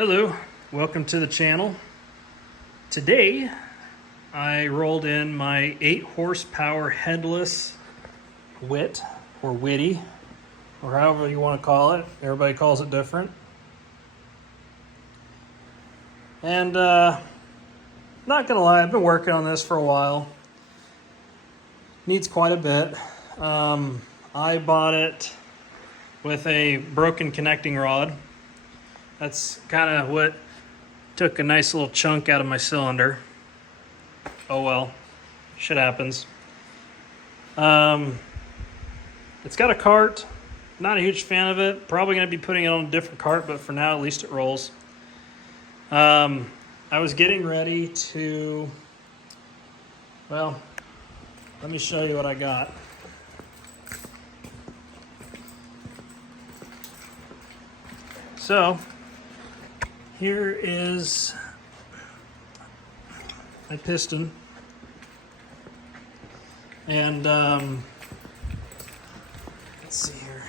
Hello, welcome to the channel. Today I rolled in my 8 horsepower headless Witte or Witte, or however you want to call it. Everybody calls it different. And not gonna lie, I've been working on this for a while. Needs quite a bit. I bought it with a broken connecting rod. That's kind of what took a nice little chunk out of my cylinder. Oh well, shit happens. It's got a cart. Not a huge fan of it. Probably going to be putting it on a different cart, but for now at least it rolls. I was getting ready to, well, let me show you what I got. So, here is my piston, and let's see here.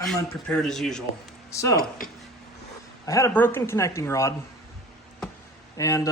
I'm unprepared as usual. So, I had a broken connecting rod, and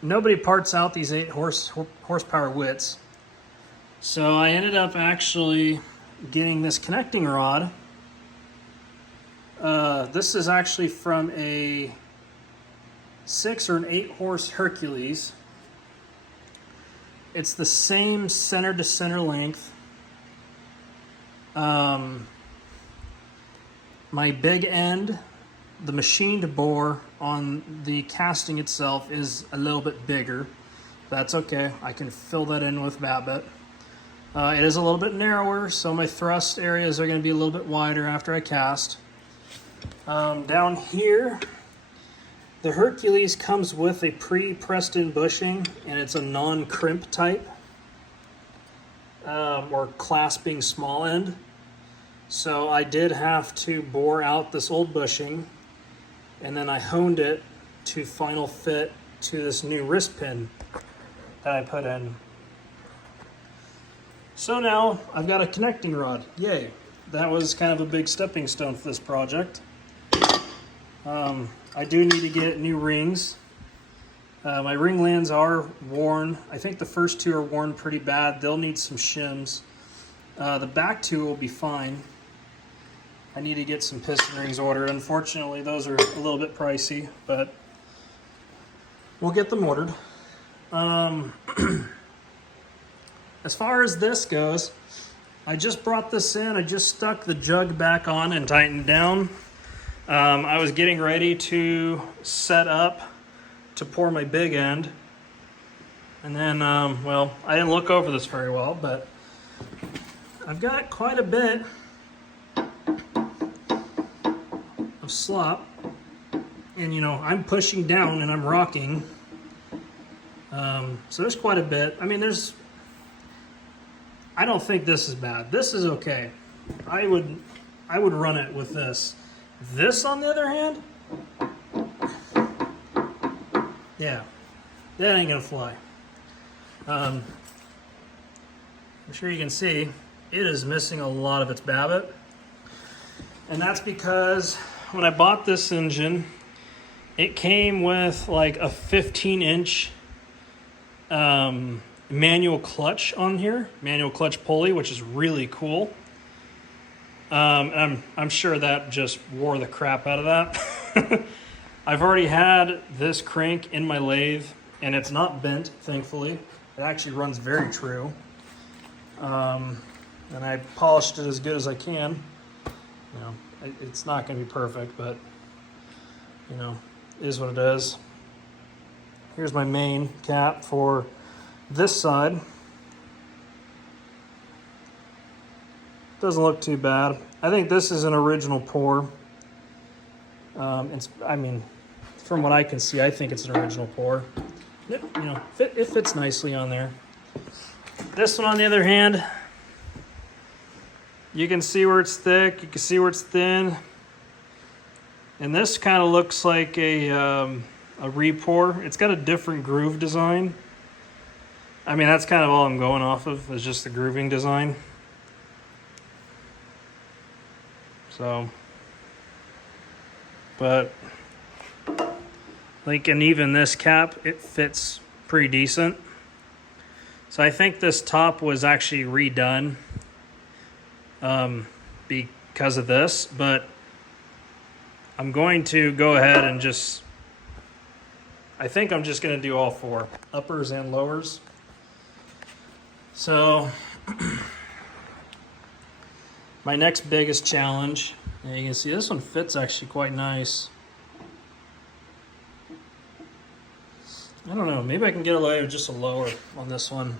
nobody parts out these 8 horsepower Wittes. So I ended up actually getting this connecting rod. This is actually from a 6 or an 8 horse Hercules. It's the same center to center length. My big end, the machined bore on the casting itself is a little bit bigger. That's okay, I can fill that in with babbit. It is a little bit narrower, so my thrust areas are going to be a little bit wider after I cast. Down here, the Hercules comes with a pre-pressed in bushing, and it's a non-crimp type, or clasping small end. So I did have to bore out this old bushing, and then I honed it to final fit to this new wrist pin that I put in. So now I've got a connecting rod. Yay. That was kind of a big stepping stone for this project. I do need to get new rings. My ring lands are worn. I think the first 2 are worn pretty bad. They'll need some shims. The back 2 will be fine. I need to get some piston rings ordered. Unfortunately, those are a little bit pricey, but we'll get them ordered. As far as this goes, I just brought this in. I just stuck the jug back on and tightened down. I was getting ready to set up to pour my big end. And then, well, I didn't look over this very well, but I've got quite a bit of slop. And, you know, I'm pushing down and I'm rocking. So there's quite a bit. I mean, I don't think this is bad. This is okay. I would run it with this. This, on the other hand, yeah, that ain't gonna fly. I'm sure you can see it is missing a lot of its babbit, and that's because when I bought this engine, it came with like a 15-inch manual clutch on here, manual clutch pulley, which is really cool. I'm sure that just wore the crap out of that. I've already had this crank in my lathe, and it's not bent, thankfully. It actually runs very true. And I polished it as good as I can. You know, it's not going to be perfect, but, you know, it is what it is. Here's my main cap for this side. Doesn't look too bad. I think this is an original pour. I mean, from what I can see, I think it's an original pour. You know, it fits nicely on there. This one, on the other hand, you can see where it's thick. You can see where it's thin. And this kind of looks like a re-pour. It's got a different groove design. I mean, that's kind of all I'm going off of, is just the grooving design. So but like, and even this cap, it fits pretty decent. So I think this top was actually redone because of this, but I'm going to go ahead and I think I'm just going to do all four, uppers and lowers. So my next biggest challenge, and you can see this one fits actually quite nice. I don't know, maybe I can get away with just a lower on this one.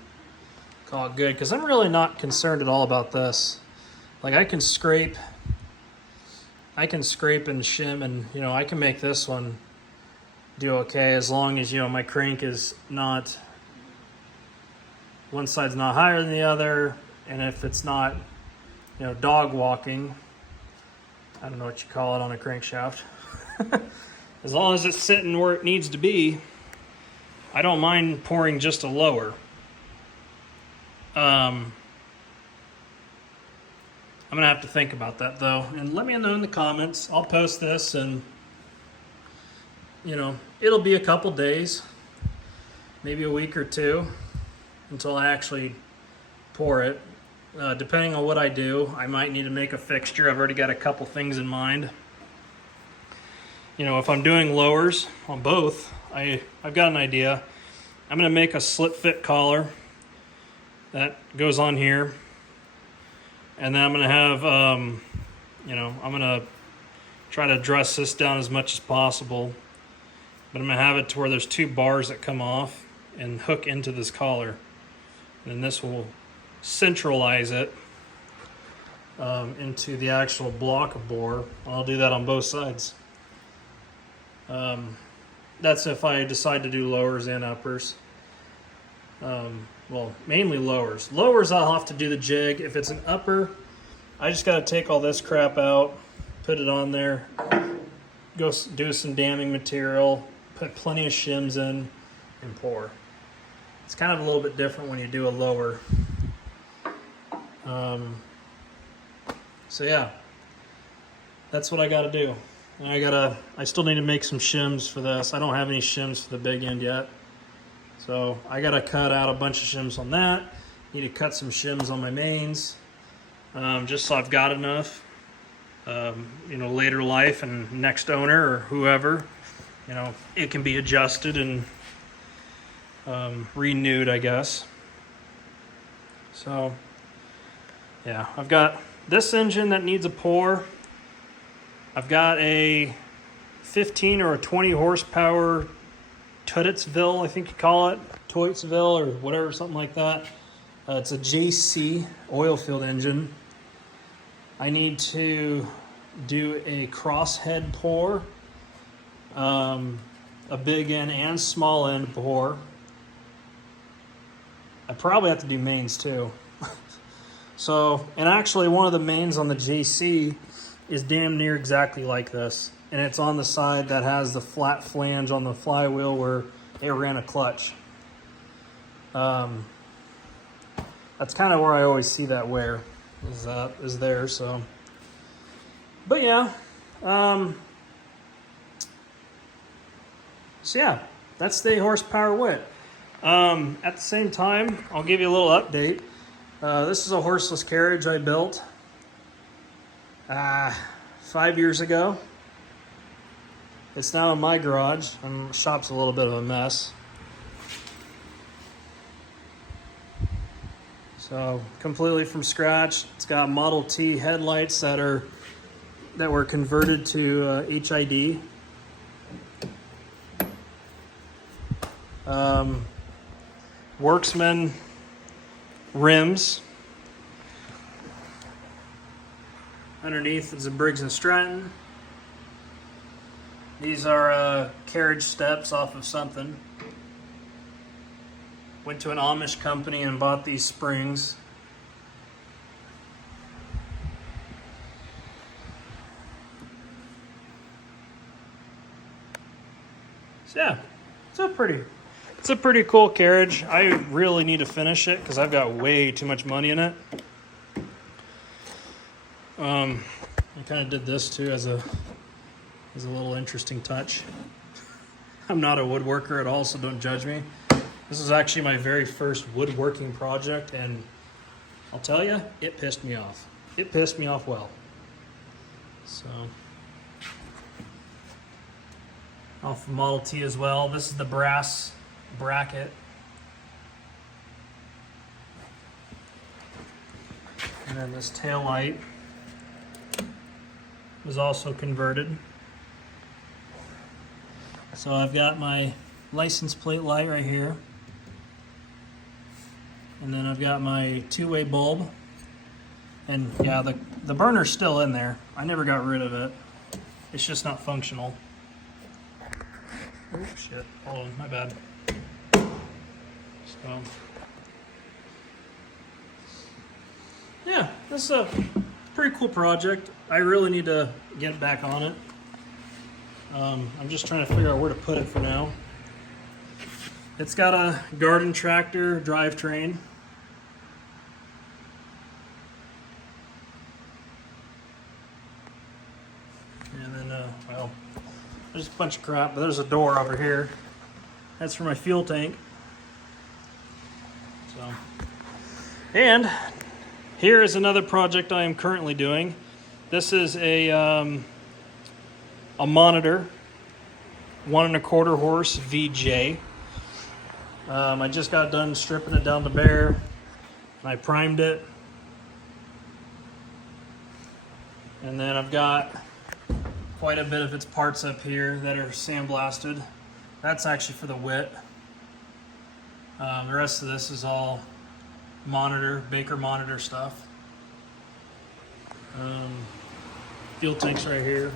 Call it good, because I'm really not concerned at all about this. Like, I can scrape and shim, and I can make this one do okay as long as my crank is not, one side's not higher than the other, and if it's not dog walking, I don't know what you call it on a crankshaft. As long as it's sitting where it needs to be, I don't mind pouring just a lower. I'm gonna have to think about that though, and let me know in the comments. I'll post this, and it'll be a couple days, maybe a week or two, until I actually pour it. Depending on what I do, I might need to make a fixture. I've already got a couple things in mind. If I'm doing lowers on both, I've got an idea. I'm going to make a slip fit collar that goes on here. And then I'm going to have, I'm going to try to dress this down as much as possible. But I'm going to have it to where there's two bars that come off and hook into this collar. And then this will centralize it into the actual block of bore. I'll do that on both sides. That's if I decide to do lowers and uppers. Well, mainly lowers. Lowers, I'll have to do the jig. If it's an upper, I just got to take all this crap out, put it on there, go do some damming material, put plenty of shims in, and pour. It's kind of a little bit different when you do a lower. So yeah, that's what I got to do. And I still need to make some shims for this. I don't have any shims for the big end yet. So I got to cut out a bunch of shims on that. Need to cut some shims on my mains, just so I've got enough. Later life and next owner or whoever, it can be adjusted and renewed, I guess. So yeah, I've got this engine that needs a pour. I've got a 15 or a 20 horsepower Tuttetsville, I think you call it, Toitsville or whatever, something like that. It's a JC oil field engine. I need to do a crosshead pour, a big end and small end pour. I probably have to do mains too. So, and actually one of the mains on the JC is damn near exactly like this. And it's on the side that has the flat flange on the flywheel where it ran a clutch. That's kind of where I always see that wear, is there, so. But yeah, so yeah, that's the horsepower Witte. At the same time, I'll give you a little update. This is a horseless carriage I built 5 years ago. It's now in my garage, and the shop's a little bit of a mess. So completely from scratch. It's got Model T headlights that were converted to HID. Worksman rims. Underneath is a Briggs & Stratton. These are carriage steps off of something. Went to an Amish company and bought these springs. So yeah, it's a pretty cool carriage. I really need to finish it because I've got way too much money in it. I kind of did this too as a is a little interesting touch. I'm not a woodworker at all, so don't judge me. This is actually my very first woodworking project, and I'll tell you, it pissed me off. It pissed me off well. So, off the Model T as well. This is the brass bracket. And then this tail light was also converted. So I've got my license plate light right here. And then I've got my two-way bulb. And yeah, the burner's still in there. I never got rid of it. It's just not functional. Oh shit, hold on, my bad. So, yeah, this is a pretty cool project. I really need to get back on it. I'm just trying to figure out where to put it for now. It's got a garden tractor drivetrain. And then, well, there's a bunch of crap, but there's a door over here. That's for my fuel tank. So, and here is another project I am currently doing. This is a monitor, 1 1/4 horse VJ. I just got done stripping it down to bare, and I primed it. And then I've got quite a bit of its parts up here that are sandblasted. That's actually for the Witte. The rest of this is all Baker monitor stuff. Fuel tank's right here.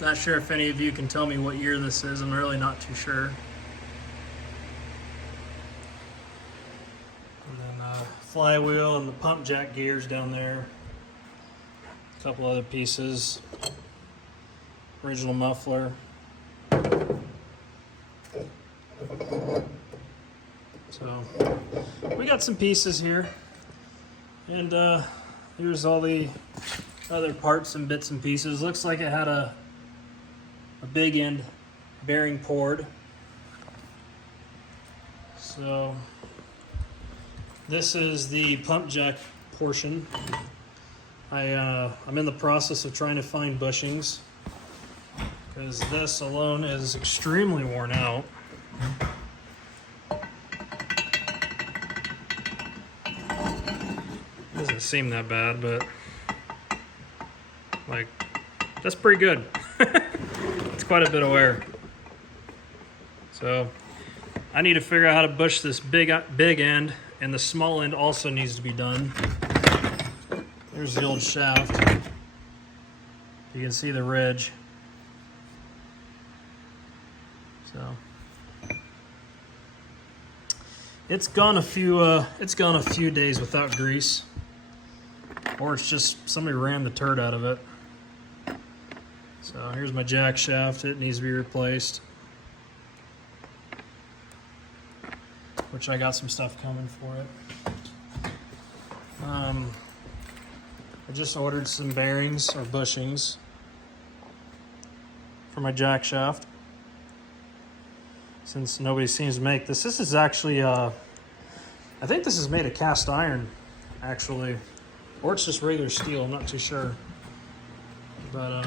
Not sure if any of you can tell me what year this is. I'm really not too sure. And then flywheel and the pump jack gears down there. A couple other pieces. Original muffler. So we got some pieces here. And here's all the other parts and bits and pieces. Looks like it had a big end bearing poured. So this is the pump jack portion. I'm in the process of trying to find bushings because this alone is extremely worn out. Doesn't seem that bad, but like that's pretty good. It's quite a bit of wear. So I need to figure out how to bush this big end, and the small end also needs to be done. There's the old shaft. You can see the ridge. So it's gone a few days without grease, or it's just somebody rammed the turd out of it. So here's my jack shaft. It needs to be replaced, which I got some stuff coming for it. I just ordered some bearings or bushings for my jack shaft, since nobody seems to make this. This is actually, I think this is made of cast iron, actually, or it's just regular steel. I'm not too sure, but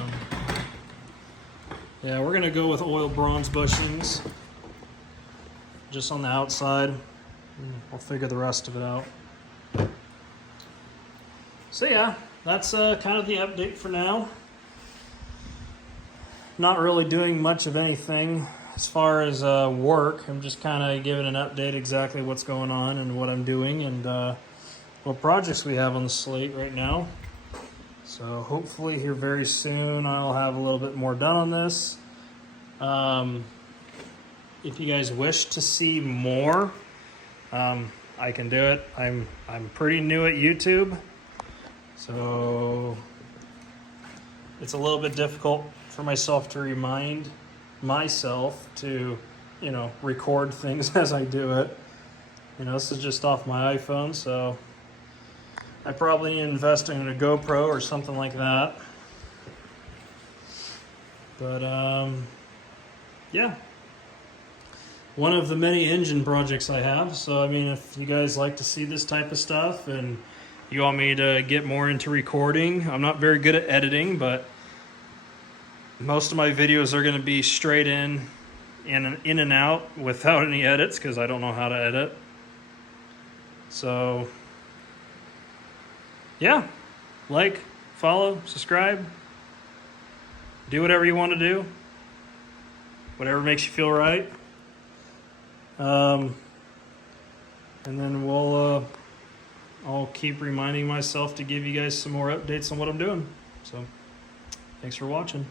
yeah, we're gonna go with oil bronze bushings, just on the outside. I'll figure the rest of it out. So yeah, that's kind of the update for now. Not really doing much of anything as far as work. I'm just kind of giving an update exactly what's going on and what I'm doing and what projects we have on the slate right now. So hopefully here very soon I'll have a little bit more done on this. If you guys wish to see more, I can do it. I'm pretty new at YouTube, so it's a little bit difficult for myself to remind myself to, record things as I do it. You know, this is just off my iPhone, so I probably need to invest in a GoPro or something like that. But yeah, one of the many engine projects I have. So I mean, if you guys like to see this type of stuff and you want me to get more into recording, I'm not very good at editing, but most of my videos are going to be straight in and out without any edits, because I don't know how to edit. So yeah, like, follow, subscribe, do whatever you want to do, whatever makes you feel right. And then I'll keep reminding myself to give you guys some more updates on what I'm doing. So thanks for watching.